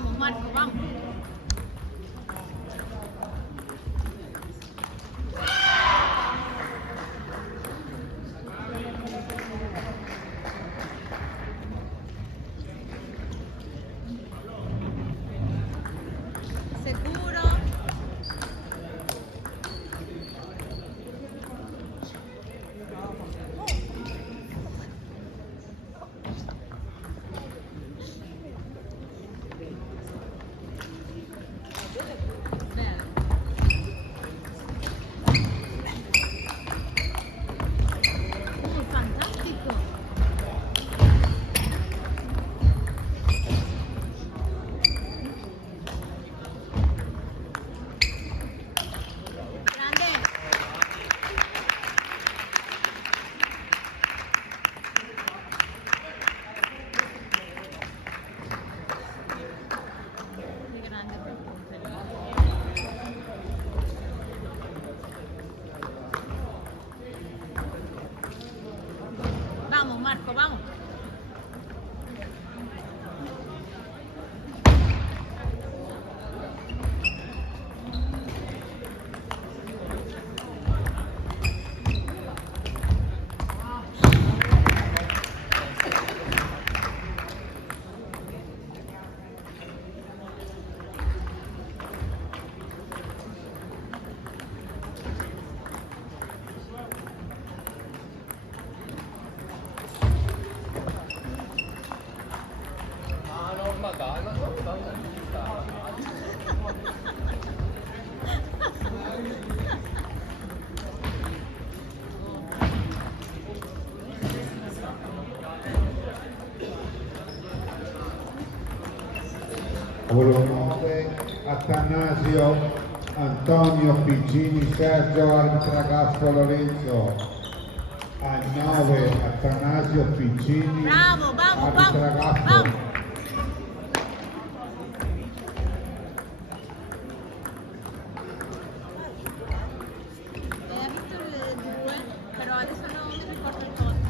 Vamos, Marco, vamos. Seguro. Fantastico. Grande. Che grande proprio. Vamos, Marco, vamos. Numero 9 Attanasio Antonio Piccini Sergio, arbitra Gaspo Lorenzo. Al 9 Attanasio Piccini, Bravo, vamos, arbitra vamos, Gaspo. vamos. Ha vinto il 2, però adesso non mi ricordo il conto.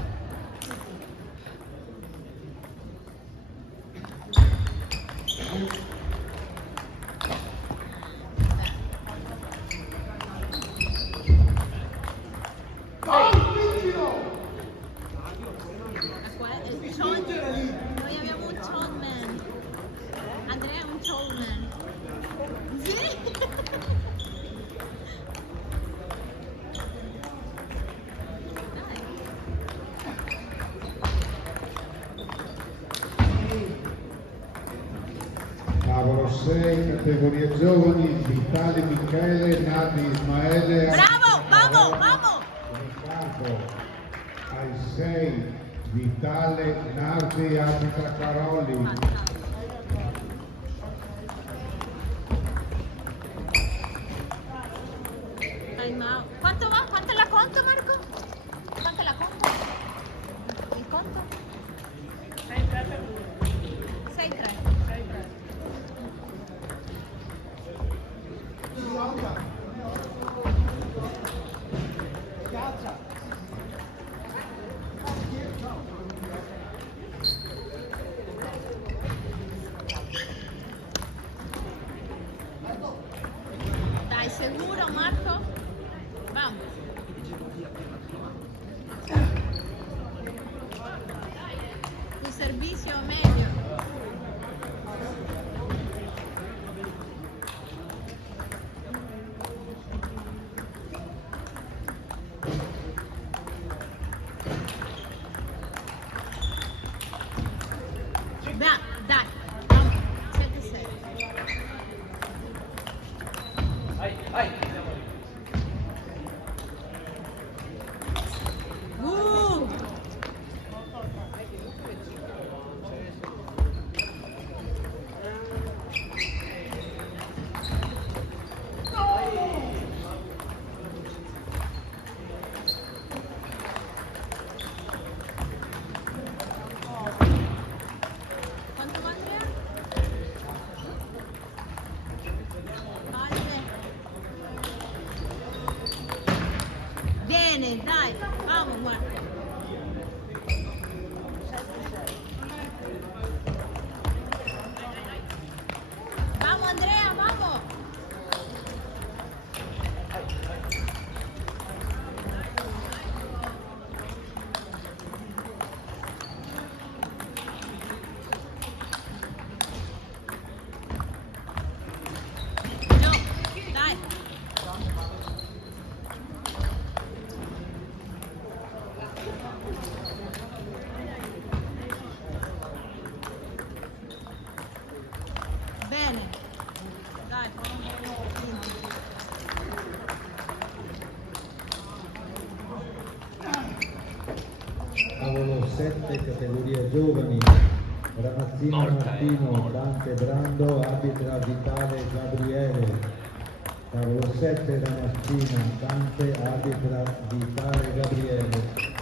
Noi abbiamo un showman. Andrea è un showman. Sì? Dai. Tavolo 6, categorie giovani, Vitale Michele, Nati Ismaele. Bravo, vamos, vamos. Riccardo. Ai 6 Vitale Nardi, arbitra Caroli. Time out. Quanto va? Quanto la conto, Marco? Quanto la conto? Il conto? 6-3. Dai, seguro, Marco? Vamos. Tu servizio meglio. Dai, dai, vamos. 7-6. 7 categoria giovani, Ramazzino Martino, Dante Brando, arbitra Vitale Gabriele. Tavolo 7 Ramazzina, Dante, arbitra Vitale Gabriele.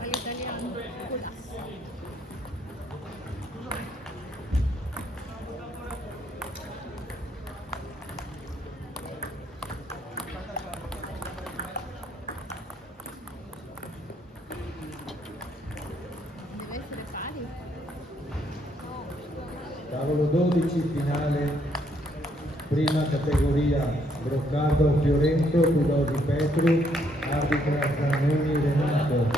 All'italiano. Deve essere pari. Tavolo 12 finale, prima categoria, Broccardo Fiorento, Tudosi Petru, arbitra Zannoni Renato.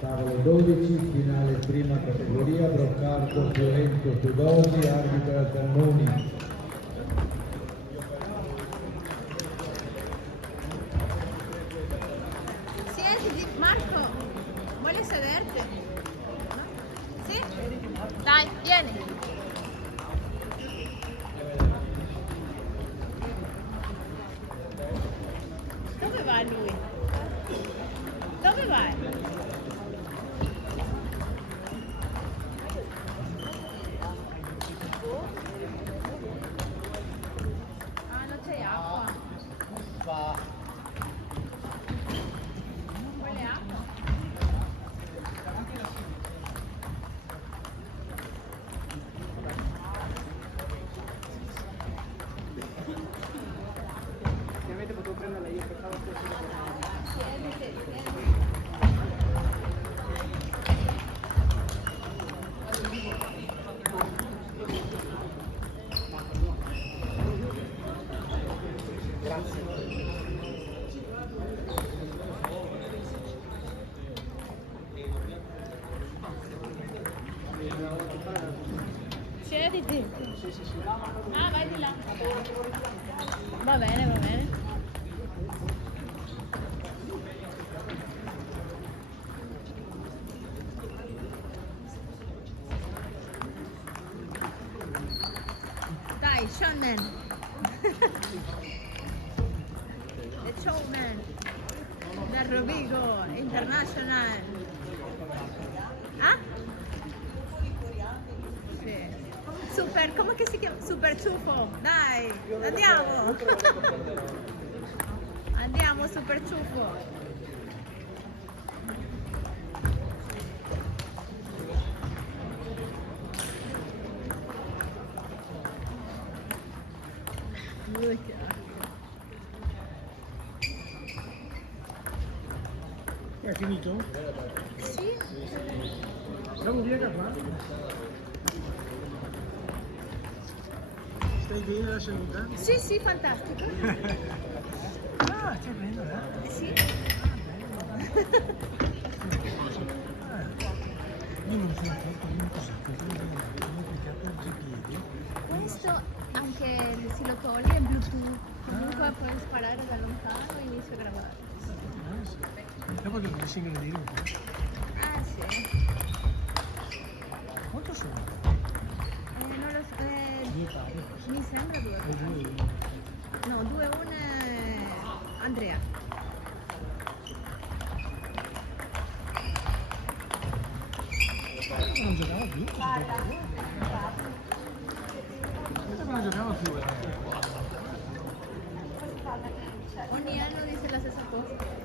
Tavolo 12 finale, prima categoria, Broccardo Fiorento, Tudosi, arbitra Zannoni. Siediti, Marco, vuole sederti? Sì? Dai, vieni. Dove va lui? Dove vai? Ah, non c'è acqua. Vuole acqua? Siediti, siediti. Siediti. Ah, vai di là. Va bene, va bene. Dai, showman. The showman. Del Rovigo International. Ah? Sì. Super, come che si chiama? Super ciuffo. Dai, andiamo. Andiamo, super ciuffo. È finito? Sì? Siamo via qua? Stai bene la salute? Sì, sì, fantastico. Ah, stai bene, eh? Sì. Io non sono fatto niente così, ho picchiato i piedi. Questo anche se lo togli è Bluetooth. Comunque puoi sparare da lontano e inizio a gravare. Ah, sì. Dopo devo ingrandire un po'. Ah sì. Quanto sono? Non lo so. Due pari. Mi sembra due. O due? No, 2-1 Andrea. Non giocava più. Non giocava più. Ogni anno dice la stessa cosa.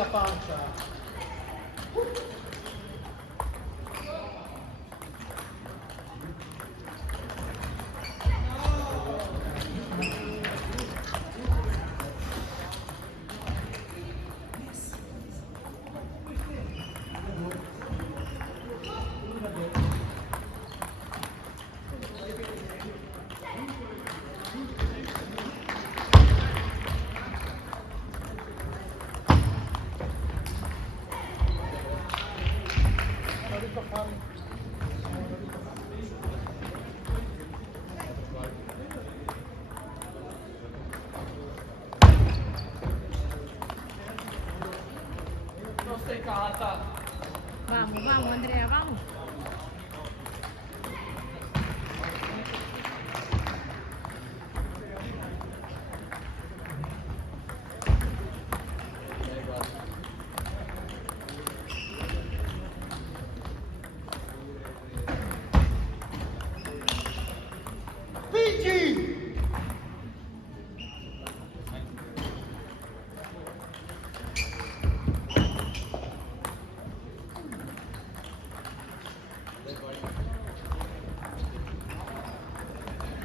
la pancia. Vamos, vamos, Andrea, vamos. Vinci!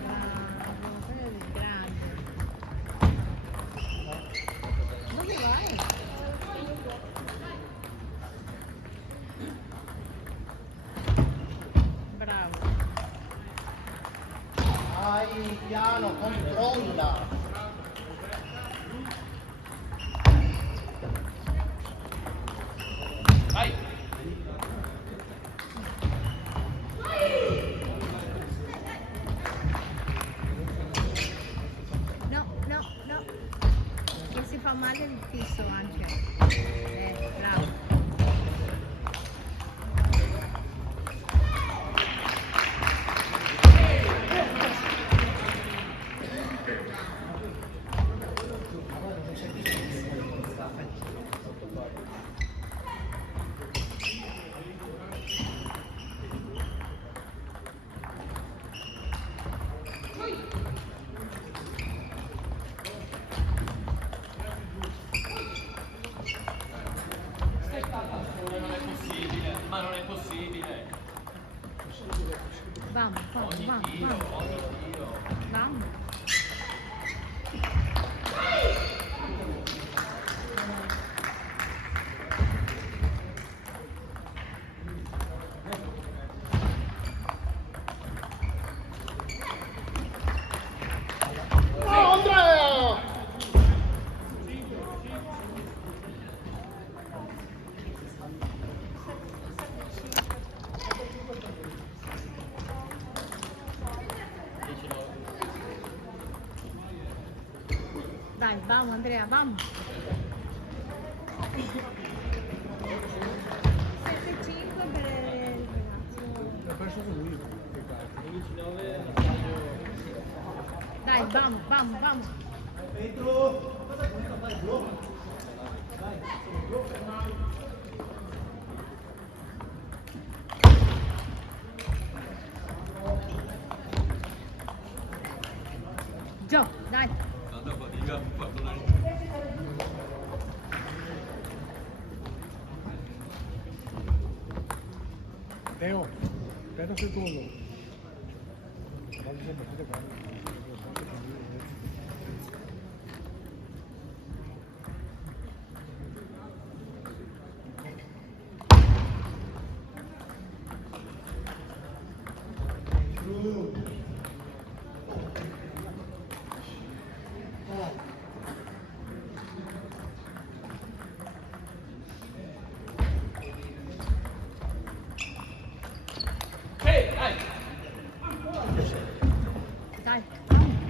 Bravo, quello è grande. Dove vai? Bravo. Vai, piano, controlla. Vai! No, no, no. Che si fa male il fisso anche. Bravo. Ma non è possibile. Vamos, vamos, vamos, vamos. Vamos. No, Andrea! Dai, vamos, Andrea, vamos. 7-5 per il ragazzo. Dai, vamos, vamos, vamos. Gio, dai. Teo, aspetta un secondo. Guarda se mettete qua. Dai, vamos.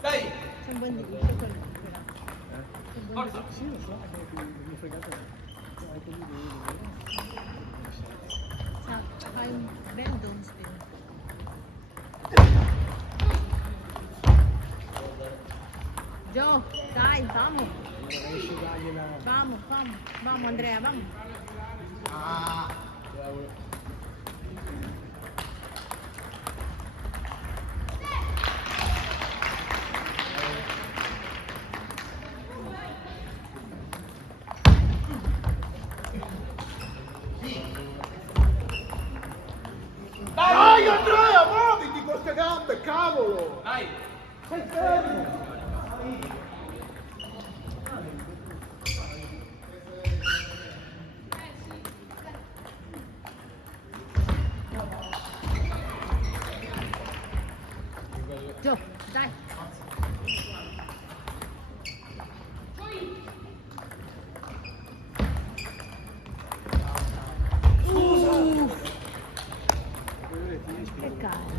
Dai! C'è un buon diritto quello, però. C'è un buon Forza! diritto. Sì, lo so, mi fregate. Hai così Ciao, fai un bel downspin. Gio, dai. Dai, vamos. Vamos, vamos. Vamos, Andrea, vamos. Ah, Dai Andrea, muoviti con queste gambe, cavolo! Dai! Sei fermo! Giù, dai. Peccato.